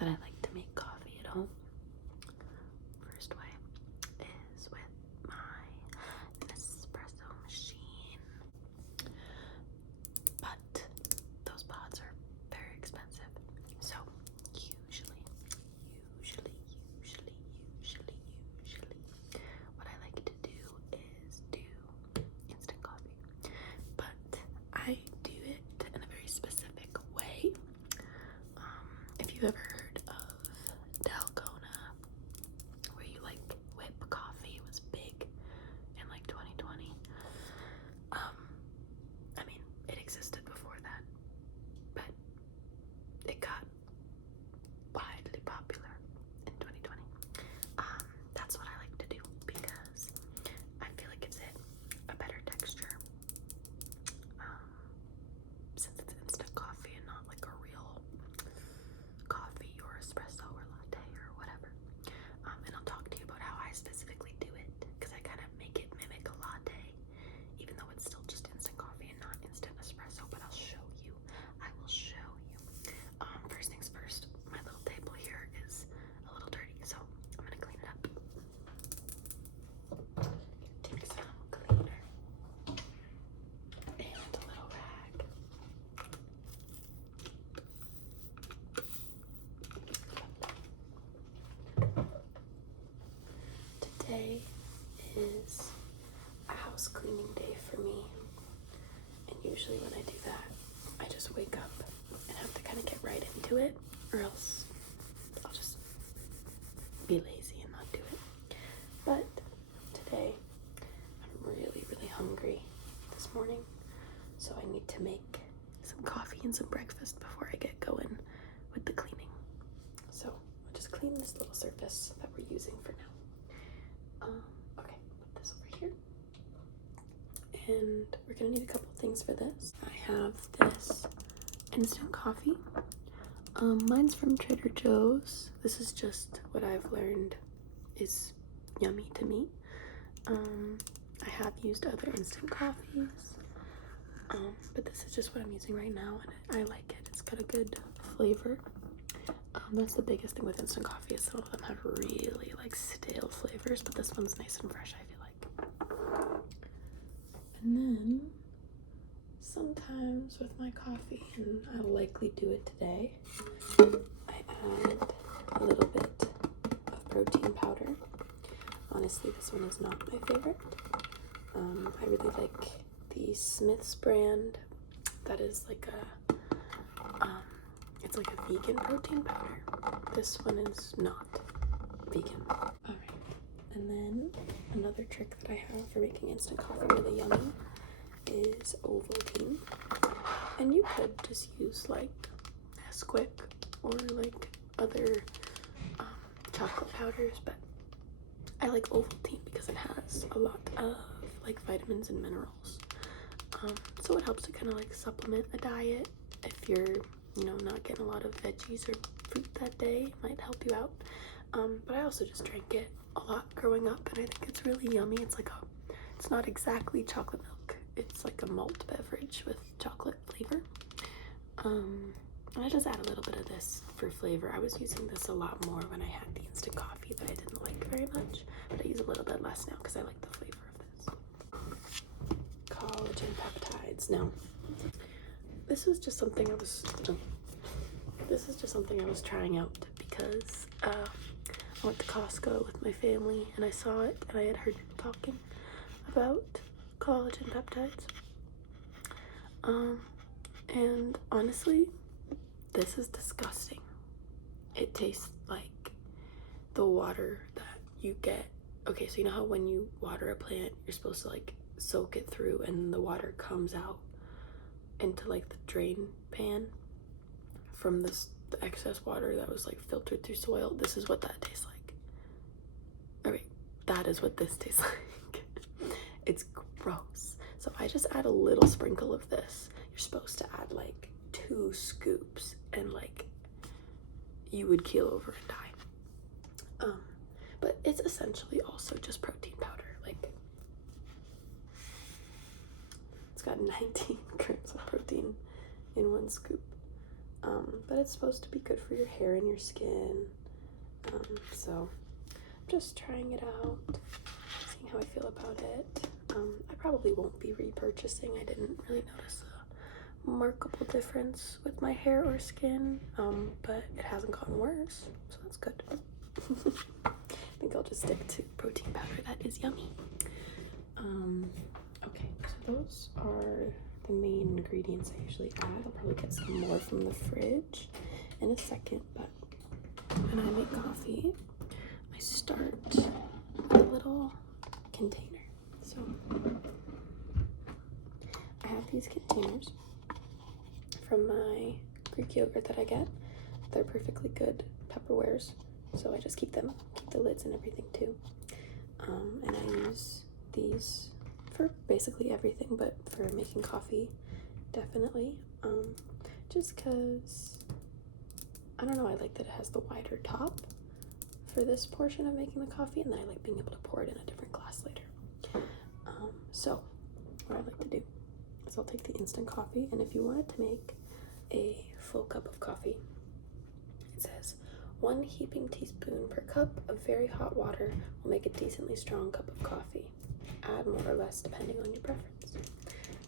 that I like to make coffee at home. First way is with my Nespresso machine, but those pods are very expensive. So usually, what I like to do is do instant coffee, but I do it in a very specific way. If you've ever heard of Dalgona, where you like whip coffee, was big in like 2020. I mean, it existed before that, but it got widely popular in 2020. That's what I like to do because I feel it gives it a better texture. Since it's instant coffee and not like a real coffee or espresso or latte or whatever. And I'll talk to you about how I specifically do it, because I kind of make it mimic a latte, even though it's still just instant coffee and not instant espresso. But I'll show you. I will show you. First things first, my little table here is a little dirty, so I'm gonna clean it up. Take some cleaner and a little rag. Today is a house cleaning day for me, and usually when I do that, I just wake up and have to kind of get right into it, or else I'll just be lazy and not do it. But today, I'm really, really hungry this morning, so I need to make some coffee and some breakfast before I get going with the cleaning. So I'll just clean this little surface that we're using for now. Okay, put this over here. And we're gonna need a couple things for this. I have this instant coffee. Mine's from Trader Joe's. This is just what I've learned is yummy to me. I have used other instant coffees, but this is just what I'm using right now, and I like it. It's got a good flavor. That's the biggest thing with instant coffee, is some of them have really like stale flavors, but this one's nice and fresh, I feel like. And then sometimes with my coffee, and I'll likely do it today, I add a little bit of protein powder. Honestly, this one is not my favorite. I really like the Smith's brand. That is like it's like a vegan protein powder. This one is not vegan. Alright, and then another trick that I have for making instant coffee really yummy is Ovaltine. And you could just use like Nesquik or like other chocolate powders, but I like Ovaltine because it has a lot of like vitamins and minerals. So it helps to kind of like supplement a diet if you're, you know, not getting a lot of veggies or fruit that day. It might help you out. But I also just drank it a lot growing up, and I think it's really yummy. It's not exactly chocolate milk. It's like a malt beverage with chocolate flavor. And I just add a little bit of this for flavor. I was using this a lot more when I had the instant coffee that I didn't like very much, but I use a little bit less now because I like the flavor of this. Collagen peptides. Now, this is just something I was trying out because I went to Costco with my family and I saw it, and I had heard people talking about collagen peptides. And honestly, this is disgusting. It tastes like the water that you get. Okay, so you know how when you water a plant, you're supposed to like soak it through and the water comes out into like the drain pan from the excess water that was like filtered through soil. This is what that tastes like. Alright, that is what this tastes like. It's gross. So I just add a little sprinkle of this. You're supposed to add like 2 scoops, and like you would keel over and die. But it's essentially also just protein powder. Like, it's got 19 grams of protein in 1 scoop. but it's supposed to be good for your hair and your skin. So I'm just trying it out, seeing how I feel about it. I probably won't be repurchasing. I didn't really notice a remarkable difference with my hair or skin, but it hasn't gotten worse, so that's good. I think I'll just stick to protein powder. That is yummy. Okay, so those are the main ingredients I usually add. I'll probably get some more from the fridge in a second, but when I make coffee, I start with a little container. So I have these containers from my Greek yogurt that I get. They're perfectly good Tupperwares, so I just keep them, keep the lids and everything too. And I use these for basically everything, but for making coffee, definitely. Just because, I don't know, I like that it has the wider top for this portion of making the coffee, and then I like being able to pour it in a different glass later. So what I like to do is I'll take the instant coffee, and if you wanted to make a full cup of coffee, it says 1 heaping teaspoon per cup of very hot water will make a decently strong cup of coffee. Add more or less depending on your preference.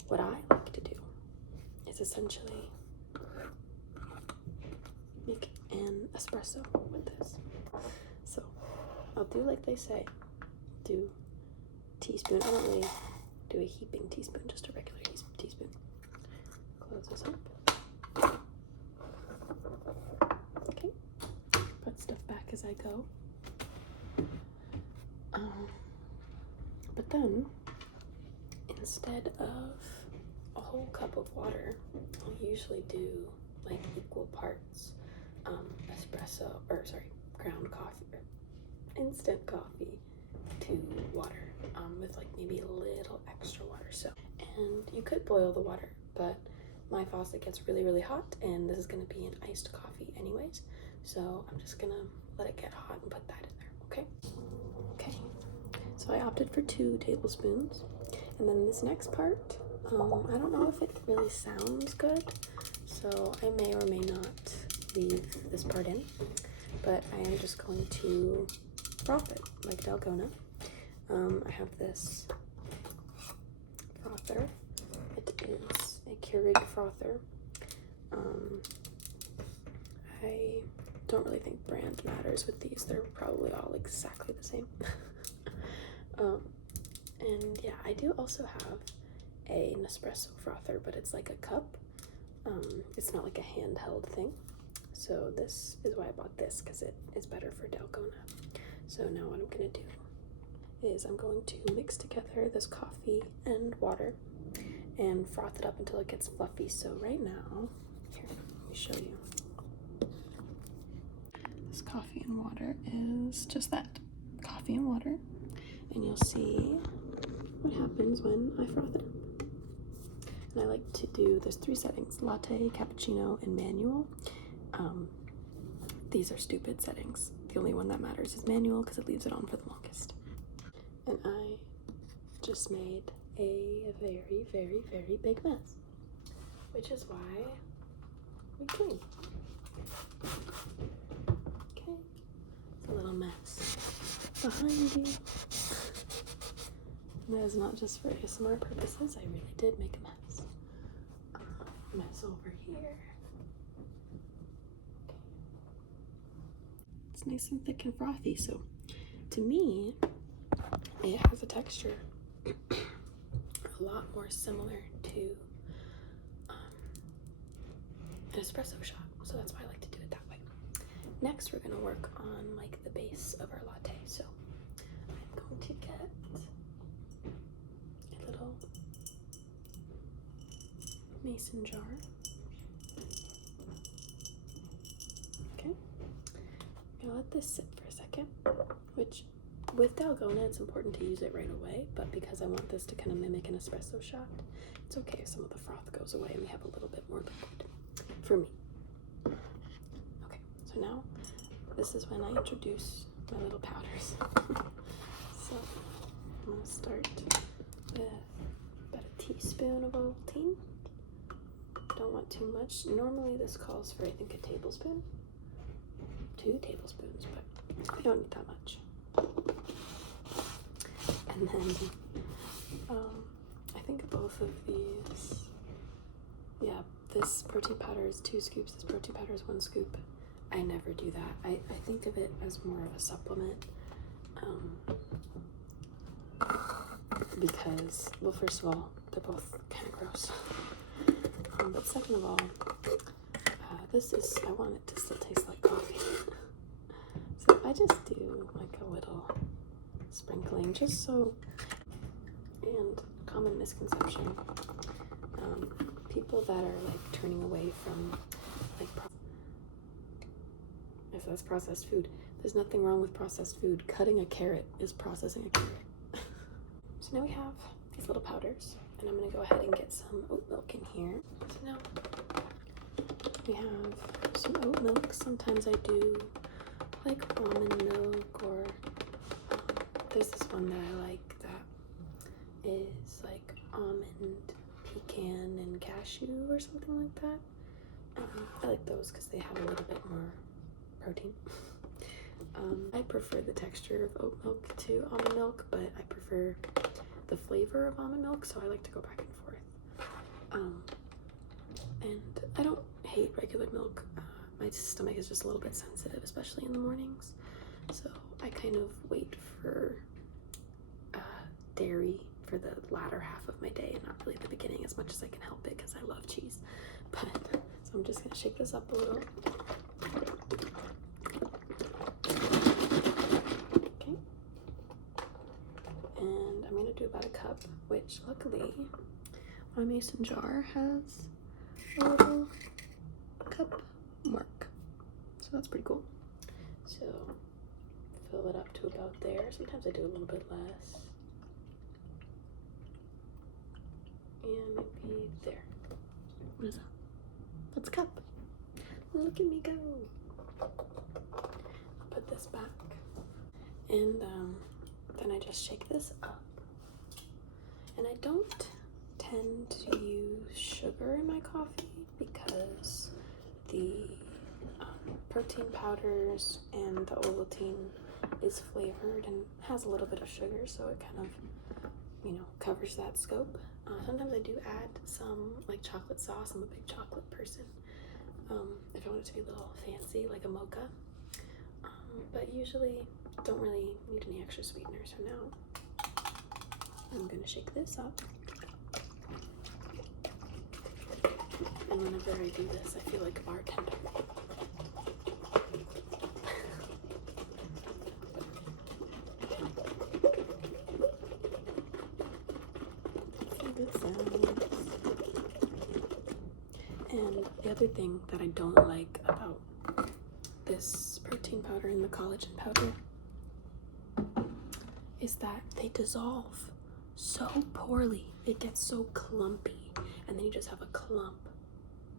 What I like to do is essentially make an espresso with this. So I'll do like they say, do teaspoon. I don't really do a heaping teaspoon, just a regular teaspoon. Close this up. Okay, put stuff back as I go. But then, instead of a whole cup of water, I'll usually do like equal parts ground coffee, or instant coffee to water, with like maybe a little extra water. So, and you could boil the water, but my faucet gets really, really hot, and this is gonna be an iced coffee anyways. So I'm just gonna let it get hot and put that in there, okay? Okay, so I opted for 2 tablespoons. And then this next part, I don't know if it really sounds good, so I may or may not leave this part in, but I am just going to froth it like Dalgona. I have this frother. It is a Keurig frother. I don't really think brand matters with these. They're probably all exactly the same. And yeah, I do also have a Nespresso frother, but it's like a cup. It's not like a handheld thing. So this is why I bought this, because it is better for Dalgona. So now what I'm gonna do is I'm going to mix together this coffee and water and froth it up until it gets fluffy. So right now, here, let me show you. This coffee and water is just that, coffee and water. And you'll see what happens when I froth it. And I like to do, there's 3 settings: latte, cappuccino, and manual. These are stupid settings. The only one that matters is manual because it leaves it on for the longest. And I just made a very, very, very big mess, which is why we clean. Okay, it's a little mess behind you. And that is not just for ASMR purposes. I really did make a mess. Mess over here. It's nice and thick and frothy, so to me, it has a texture a lot more similar to an espresso shot, so that's why I like to do it that way. Next, we're gonna work on like the base of our latte. So I'm going to get a little mason jar. Okay, I'm gonna let this sit for a second, which with Dalgona, it's important to use it right away, but because I want this to kind of mimic an espresso shot, it's okay if some of the froth goes away and we have a little bit more liquid, for me. Okay, so now this is when I introduce my little powders. So I'm gonna start with about a teaspoon of Ovaltine. don't want too much. Normally this calls for, I think, a tablespoon. 2 tablespoons, but we don't need that much. And then I think both of these, yeah, this protein powder is 2 scoops, this protein powder is 1 scoop. I never do that. I think of it as more of a supplement. Because, well, first of all, they're both kind of gross. But second of all, I want it to still taste like coffee. So I just do like a little sprinkling, just so. And common misconception, people that are like turning away from like if that's processed food, there's nothing wrong with processed food. Cutting a carrot is processing a carrot. So now we have these little powders, and I'm gonna go ahead and get some oat milk in here. So now we have some oat milk. Sometimes I do like almond milk, or there's this one that I like that is like almond, pecan, and cashew or something like that. I like those because they have a little bit more protein. I prefer the texture of oat milk to almond milk, but I prefer the flavor of almond milk, so I like to go back and forth. And I don't hate regular milk. My stomach is just a little bit sensitive, especially in the mornings, so I kind of wait for dairy for the latter half of my day and not really the beginning, as much as I can help it because I love cheese. But so I'm just gonna shake this up a little. Okay, and I'm gonna do about a cup, which luckily my mason jar has a little cup mark, so that's pretty cool. So fill it up to about there. Sometimes I do a little bit less. And maybe there. What is that? That's a cup. Look at me go. Put this back. And then I just shake this up. And I don't tend to use sugar in my coffee because the protein powders and the Ovaltine is flavored and has a little bit of sugar, so it kind of, you know, covers that scope. Sometimes I do add some like chocolate sauce. I'm a big chocolate person. If I want it to be a little fancy, like a mocha. But usually don't really need any extra sweetener. So now I'm gonna shake this up. And whenever I do this, I feel like a bartender. Good sounds. And the other thing that I don't like about this protein powder and the collagen powder is that they dissolve so poorly. It gets so clumpy, and then you just have a clump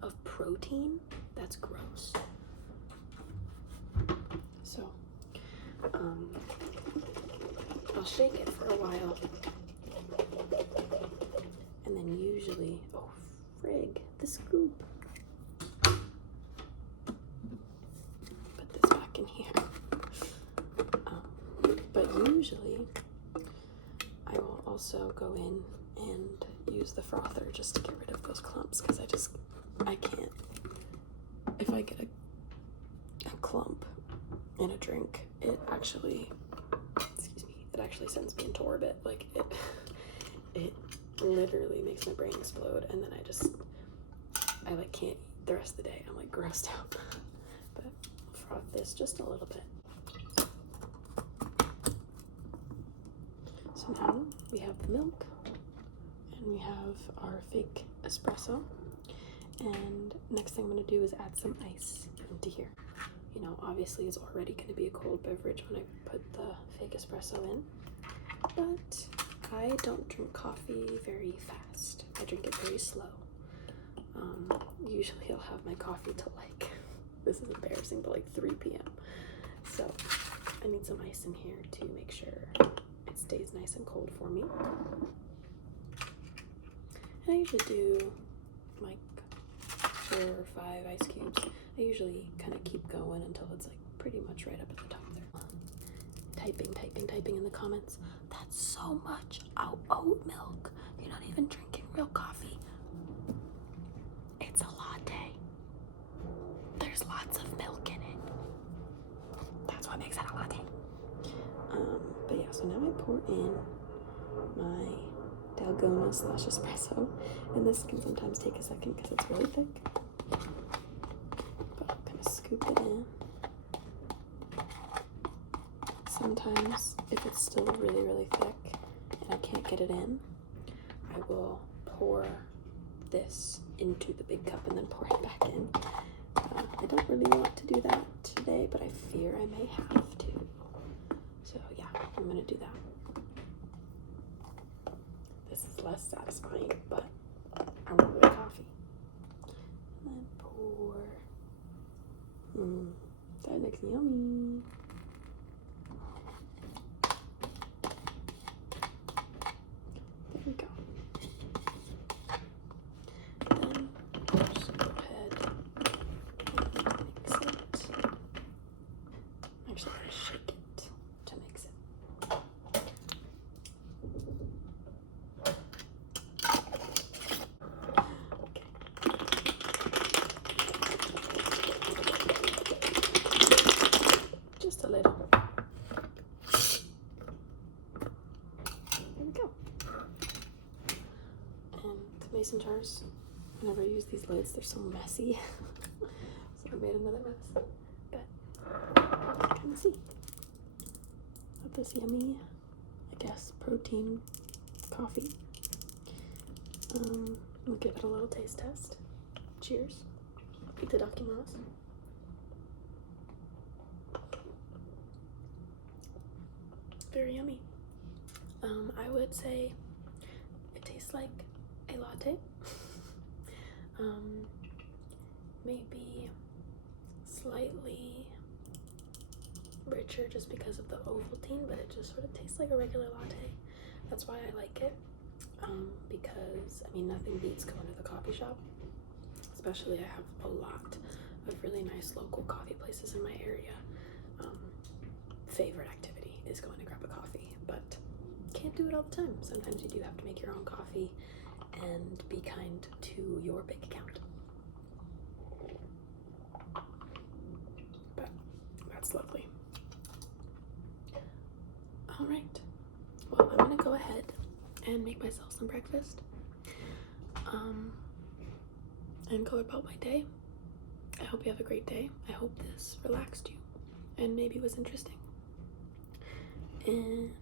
of protein. That's gross. So I'll shake it for a while, and then usually, oh frig, the scoop. Put this back in here. But usually I will also go in and use the frother just to get rid of those clumps, because I can't. If I get a clump in a drink, it actually sends me into orbit. Like it literally makes my brain explode, and then I like can't eat the rest of the day. I'm like grossed out. But I'll froth this just a little bit. So now we have the milk, and we have our fake espresso, and next thing I'm going to do is add some ice into here. You know, obviously it's already going to be a cold beverage when I put the fake espresso in, but I don't drink coffee very fast. I drink it very slow. Usually I'll have my coffee till like, this is embarrassing, but like 3 p.m. So I need some ice in here to make sure it stays nice and cold for me. And I usually do like 4 or 5 ice cubes. I usually kind of keep going until it's like pretty much right up at the top there. Typing in the comments. That's so much oat milk. You're not even drinking real coffee. It's a latte. There's lots of milk in it. That's what makes it a latte. But yeah, so now I pour in my Dalgona / espresso, and this can sometimes take a second because it's really thick. But I'll kind of scoop it in. Sometimes, if it's still really, really thick and I can't get it in, I will pour this into the big cup and then pour it back in. I don't really want to do that today, but I fear I may have to. So yeah, I'm gonna do that. This is less satisfying, but I want real coffee. And then pour. That looks yummy. There we go. Then just go ahead and mix it. Actually, I'm gonna shake it to mix it. Just a little. There we go. And the mason jars, whenever I use these lids, they're so messy. So I made another mess. But kind of see. Got this yummy, I guess, protein coffee. We'll give it a little taste test. Cheers. Itadakimasu. Very yummy. I would say it tastes like a latte. Maybe slightly richer just because of the Ovaltine, but it just sort of tastes like a regular latte. That's why I like it. Because, I mean, nothing beats going to the coffee shop. Especially I have a lot of really nice local coffee places in my area. Favorite activity is going to grab a coffee, but can't do it all the time. Sometimes you do have to make your own coffee and be kind to your bank account. But that's lovely. All right. Well, I'm gonna go ahead and make myself some breakfast. And go about my day. I hope you have a great day. I hope this relaxed you and maybe was interesting. And